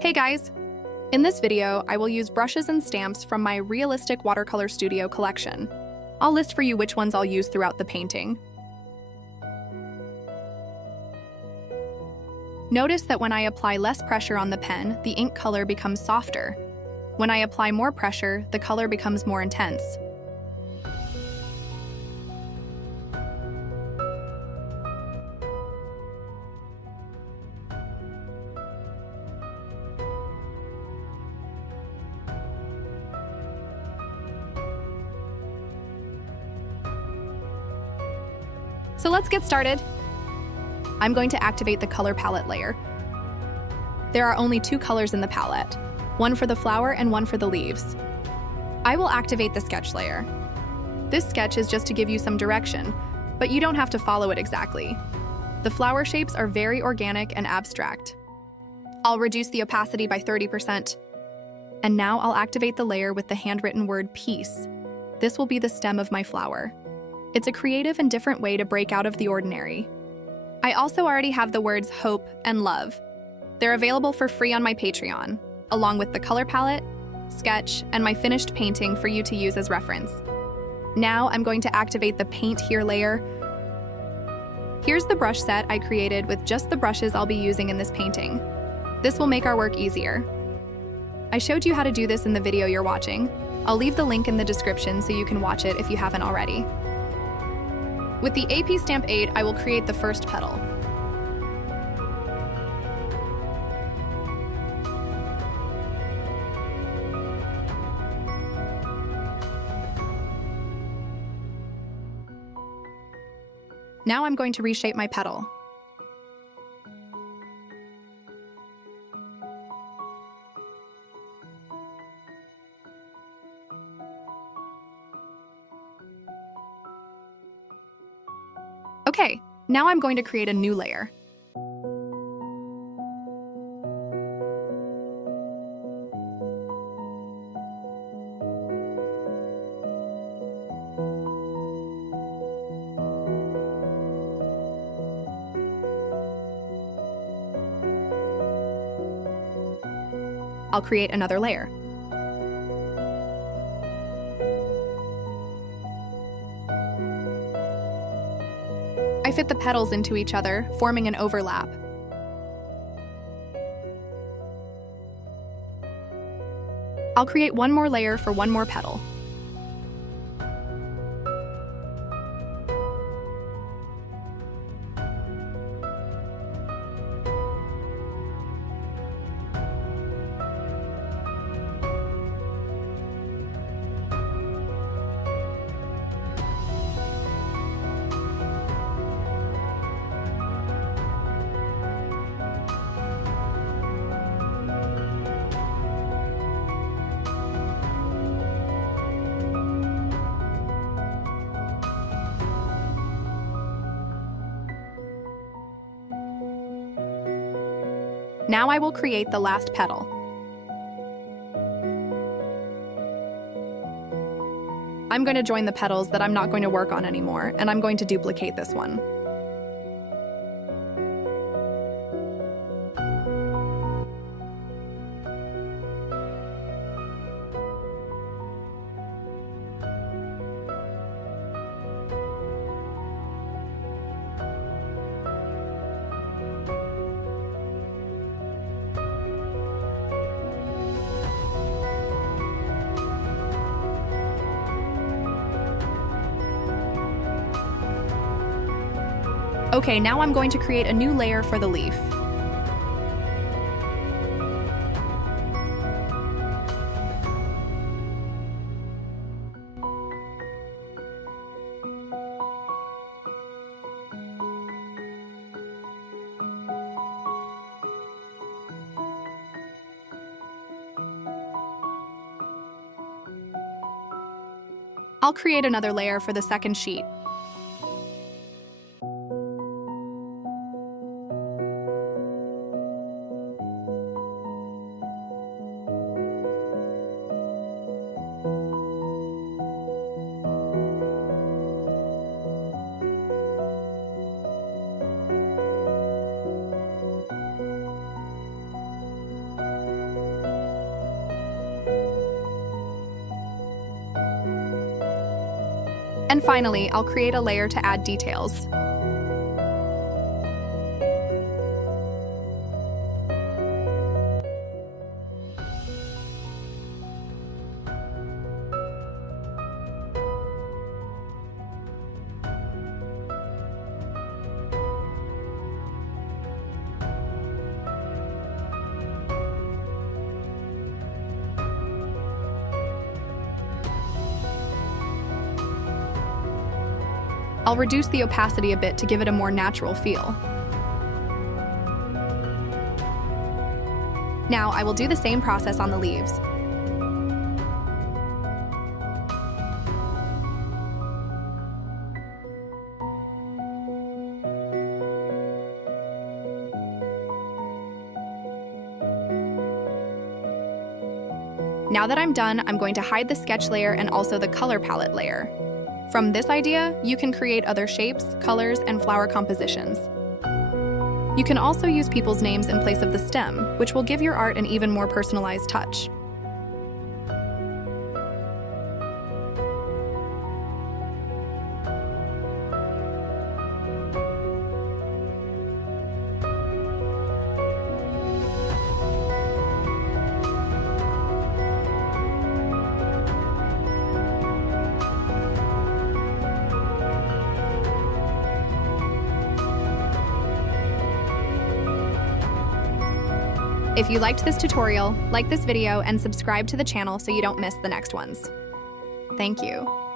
Hey guys! In this video, I will use brushes and stamps from my Realistic Watercolor Studio collection. I'll list for you which ones I'll use throughout the painting. Notice that when I apply less pressure on the pen, the ink color becomes softer. When I apply more pressure, the color becomes more intense. So let's get started. I'm going to activate the color palette layer. There are only two colors in the palette, one for the flower and one for the leaves. I will activate the sketch layer. This sketch is just to give you some direction, but you don't have to follow it exactly. The flower shapes are very organic and abstract. I'll reduce the opacity by 30%. And now I'll activate the layer with the handwritten word peace. This will be the stem of my flower. It's a creative and different way to break out of the ordinary. I also already have the words hope and love. They're available for free on my Patreon, along with the color palette, sketch, and my finished painting for you to use as reference. Now I'm going to activate the Paint Here layer. Here's the brush set I created with just the brushes I'll be using in this painting. This will make our work easier. I showed you how to do this in the video you're watching. I'll leave the link in the description so you can watch it if you haven't already. With the AP Stamp 8, I will create the first petal. Now I'm going to reshape my petal. Okay, now I'm going to create a new layer. I'll create another layer. I fit the petals into each other, forming an overlap. I'll create one more layer for one more petal. Now I will create the last petal. I'm going to join the petals that I'm not going to work on anymore, and I'm going to duplicate this one. Okay, now I'm going to create a new layer for the leaf. I'll create another layer for the second sheet. And finally, I'll create a layer to add details. I'll reduce the opacity a bit to give it a more natural feel. Now I will do the same process on the leaves. Now that I'm done, I'm going to hide the sketch layer and also the color palette layer. From this idea, you can create other shapes, colors, and flower compositions. You can also use people's names in place of the stem, which will give your art an even more personalized touch. If you liked this tutorial, like this video and subscribe to the channel so you don't miss the next ones. Thank you.